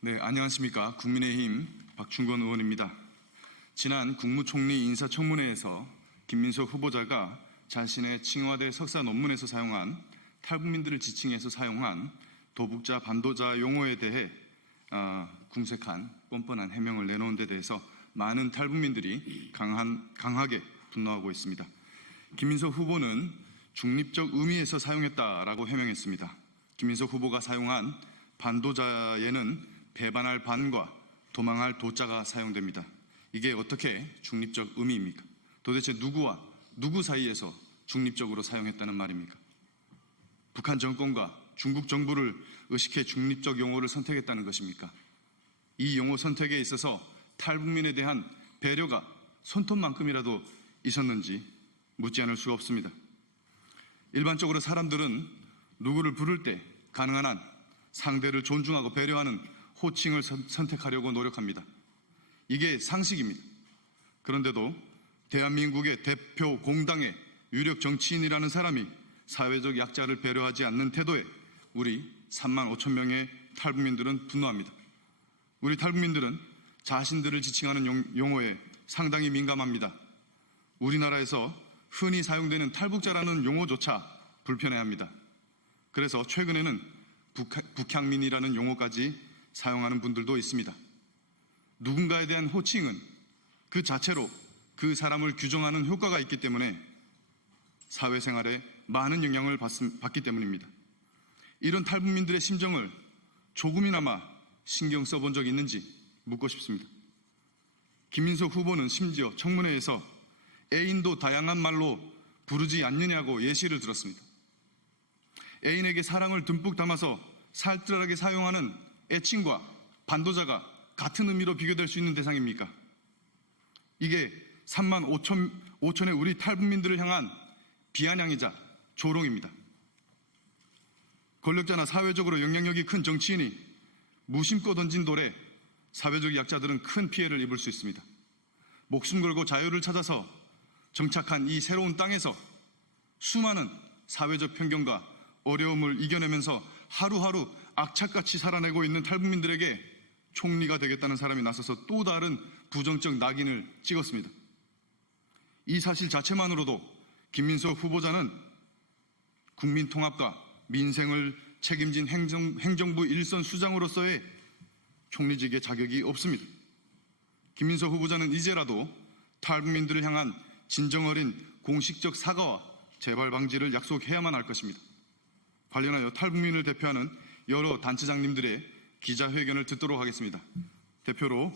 네, 안녕하십니까. 국민의힘 박충건 의원입니다. 지난 국무총리 인사청문회에서 김민석 후보자가 자신의 칭화대 석사 논문에서 사용한 탈북민들을 지칭해서 사용한 도북자, 반도자 용어에 대해 궁색한 뻔뻔한 해명을 내놓은 데 대해서 많은 탈북민들이 강하게 분노하고 있습니다. 김민석 후보는 중립적 의미에서 사용했다라고 해명했습니다. 김민석 후보가 사용한 반도자에는 배반할 반과 도망할 도자가 사용됩니다. 이게 어떻게 중립적 의미입니까? 도대체 누구와 누구 사이에서 중립적으로 사용했다는 말입니까? 북한 정권과 중국 정부를 의식해 중립적 용어를 선택했다는 것입니까? 이 용어 선택에 있어서 탈북민에 대한 배려가 손톱만큼이라도 있었는지 묻지 않을 수가 없습니다. 일반적으로 사람들은 누구를 부를 때 가능한 한 상대를 존중하고 배려하는 호칭을 선택하려고 노력합니다. 이게 상식입니다. 그런데도 대한민국의 대표 공당의 유력 정치인이라는 사람이 사회적 약자를 배려하지 않는 태도에 우리 3만 5천 명의 탈북민들은 분노합니다. 우리 탈북민들은 자신들을 지칭하는 용어에 상당히 민감합니다. 우리나라에서 흔히 사용되는 탈북자라는 용어조차 불편해합니다. 그래서 최근에는 북향민이라는 용어까지 사용하는 분들도 있습니다. 누군가에 대한 호칭은 그 자체로 그 사람을 규정하는 효과가 있기 때문에 사회생활에 많은 영향을 받기 때문입니다. 이런 탈북민들의 심정을 조금이나마 신경 써본 적이 있는지 묻고 싶습니다. 김민석 후보는 심지어 청문회에서 애인도 다양한 말로 부르지 않느냐고 예시를 들었습니다. 애인에게 사랑을 듬뿍 담아서 살뜰하게 사용하는 애칭과 반도자가 같은 의미로 비교될 수 있는 대상입니까? 이게 3만 5천의 우리 탈북민들을 향한 비아냥이자 조롱입니다. 권력자나 사회적으로 영향력이 큰 정치인이 무심코 던진 돌에 사회적 약자들은 큰 피해를 입을 수 있습니다. 목숨 걸고 자유를 찾아서 정착한 이 새로운 땅에서 수많은 사회적 편견과 어려움을 이겨내면서 하루하루 악착같이 살아내고 있는 탈북민들에게 총리가 되겠다는 사람이 나서서 또 다른 부정적 낙인을 찍었습니다. 이 사실 자체만으로도 김민석 후보자는 국민 통합과 민생을 책임진 행정부 일선 수장으로서의 총리직의 자격이 없습니다. 김민석 후보자는 이제라도 탈북민들을 향한 진정 어린 공식적 사과와 재발 방지를 약속해야만 할 것입니다. 관련하여 탈북민을 대표하는 여러 단체장님들의 기자회견을 듣도록 하겠습니다. 대표로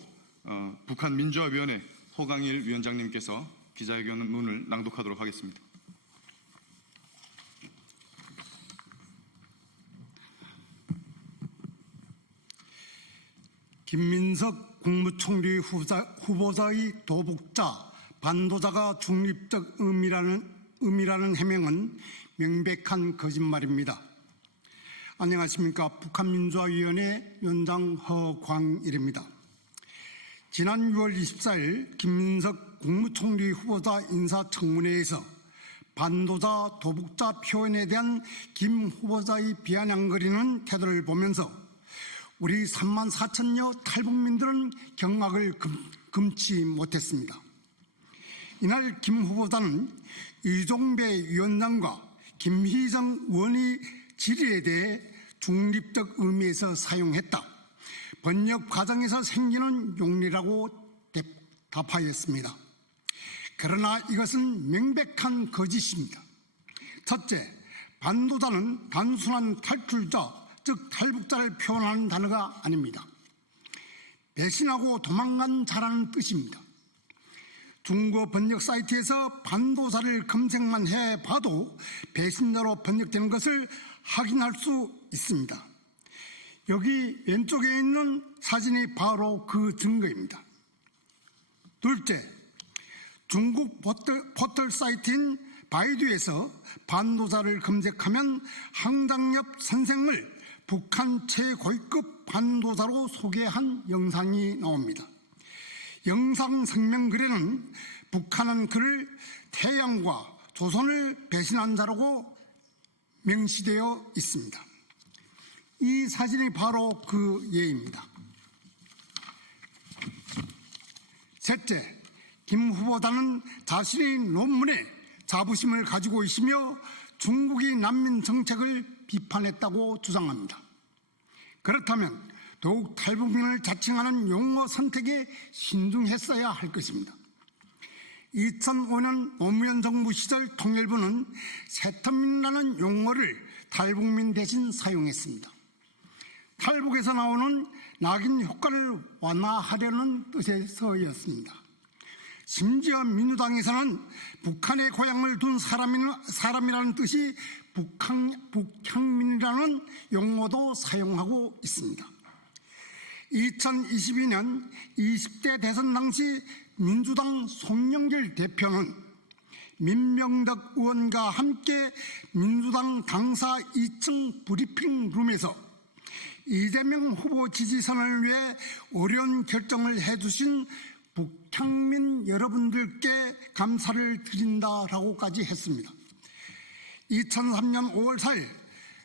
북한민주화위원회 호강일 위원장님께서 기자회견문을 낭독하도록 하겠습니다. 김민석 국무총리 후보자의 도북자, 반도자가 중립적 의미라는 해명은 명백한 거짓말입니다. 안녕하십니까. 북한민주화위원회 위원장 허광일입니다. 지난 6월 24일 김민석 국무총리 후보자 인사청문회에서 반도자, 도북자 표현에 대한 김 후보자의 비아냥거리는 태도를 보면서 우리 3만 4천여 탈북민들은 경악을 금치 못했습니다. 이날 김 후보자는 이종배 위원장과 김희정 의원의 질의에 대해 중립적 의미에서 사용했다. 번역 과정에서 생기는 용리라고 답하였습니다. 그러나 이것은 명백한 거짓입니다. 첫째, 반도자는 단순한 탈출자, 즉 탈북자를 표현하는 단어가 아닙니다. 배신하고 도망간 자라는 뜻입니다. 중국어 번역 사이트에서 반도자를 검색만 해봐도 배신자로 번역되는 것을 확인할 수 있습니다. 여기 왼쪽에 있는 사진이 바로 그 증거입니다. 둘째, 중국 포털 사이트인 바이두에서 반도자를 검색하면 황장엽 선생을 북한 최고위급 반도자로 소개한 영상이 나옵니다. 영상 성명글에는 북한은 그를 태양과 조선을 배신한 자라고 명시되어 있습니다. 이 사진이 바로 그 예입니다. 셋째, 김 후보자는 자신의 논문에 자부심을 가지고 있으며 중국이 난민 정책을 비판했다고 주장합니다. 그렇다면 더욱 탈북민을 자칭하는 용어 선택에 신중했어야 할 것입니다. 2005년 노무현 정부 시절 통일부는 세터민이라는 용어를 탈북민 대신 사용했습니다. 탈북에서 나오는 낙인 효과를 완화하려는 뜻에서였습니다. 심지어 민주당에서는 북한에 고향을 둔 사람이라는 뜻이 북향민이라는 용어도 사용하고 있습니다. 2022년 20대 대선 당시 민주당 송영길 대표는 민명덕 의원과 함께 민주당 당사 2층 브리핑룸에서 이재명 후보 지지선을 위해 어려운 결정을 해주신 북향민 여러분들께 감사를 드린다라고까지 했습니다. 2003년 5월 4일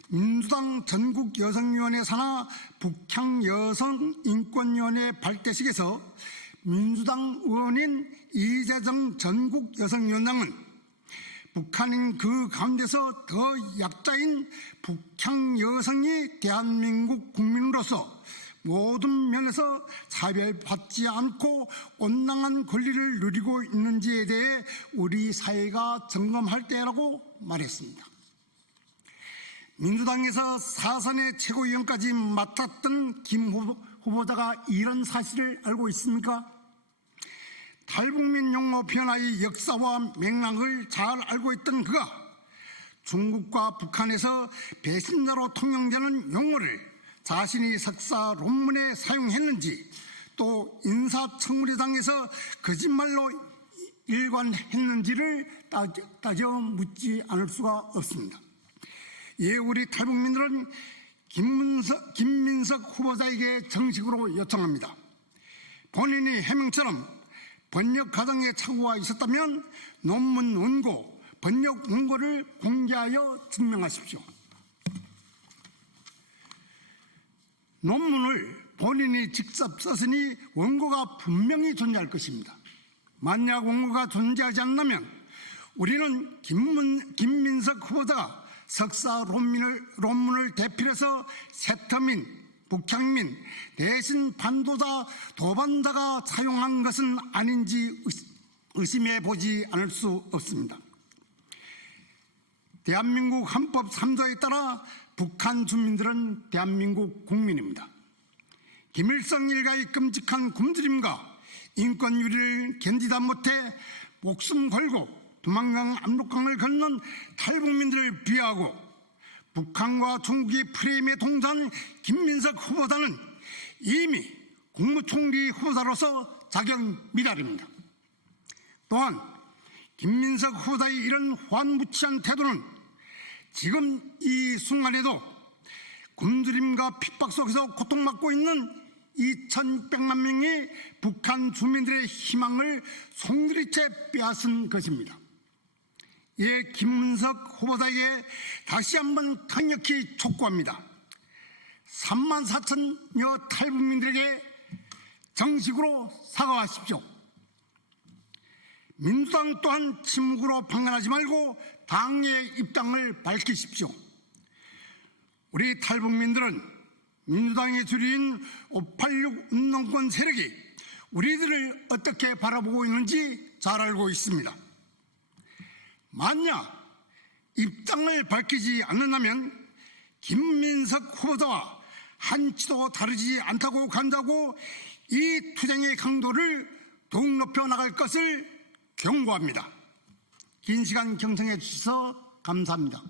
민주당 전국여성위원회 산하 북향여성인권위원회 발대식에서 민주당 의원인 이재정 전국여성위원장은 북한인 그 가운데서 더 약자인 북향여성이 대한민국 국민으로서 모든 면에서 차별받지 않고 온당한 권리를 누리고 있는지에 대해 우리 사회가 점검할 때라고 말했습니다. 민주당에서 사선의 최고위원까지 맡았던 김 후보자가 이런 사실을 알고 있습니까? 탈북민 용어 변화의 역사와 맥락을 잘 알고 있던 그가 중국과 북한에서 배신자로 통용되는 용어를 자신이 석사 논문에 사용했는지, 또 인사청문회장에서 거짓말로 일관했는지를 따져 묻지 않을 수가 없습니다. 예, 우리 탈북민들은 김민석 후보자에게 정식으로 요청합니다. 본인이 해명처럼 번역 과정에 착오가 있었다면 논문 원고, 번역 원고를 공개하여 증명하십시오. 논문을 본인이 직접 썼으니 원고가 분명히 존재할 것입니다. 만약 원고가 존재하지 않는다면 우리는 김민석 후보자가 석사 논문을 대필해서 세터민, 북향민, 대신 반도자, 도반자가 사용한 것은 아닌지 의심해 보지 않을 수 없습니다. 대한민국 헌법 3조에 따라 북한 주민들은 대한민국 국민입니다. 김일성 일가의 끔찍한 굶주림과 인권유리를 견디다 못해 목숨 걸고 두만강 압록강을 건넌 탈북민들을 비하하고 북한과 중국이 프레임에 동조한 김민석 후보자는 이미 국무총리 후보자로서 자격 미달입니다. 또한 김민석 후보자의 이런 환무치한 태도는 지금 이 순간에도 굶주림과 핍박 속에서 고통받고 있는 2,600만 명의 북한 주민들의 희망을 송두리째 빼앗은 것입니다. 예, 김민석 후보자에게 다시 한번 강력히 촉구합니다. 34,000여 탈북민들에게 정식으로 사과하십시오. 민주당 또한 침묵으로 방관하지 말고 당의 입장을 밝히십시오. 우리 탈북민들은 민주당의 주류인 586 운동권 세력이 우리들을 어떻게 바라보고 있는지 잘 알고 있습니다. 만약 입장을 밝히지 않는다면 김민석 후보자와 한치도 다르지 않다고 간다고 이 투쟁의 강도를 더욱 높여 나갈 것을 경고합니다. 긴 시간 경청해 주셔서 감사합니다.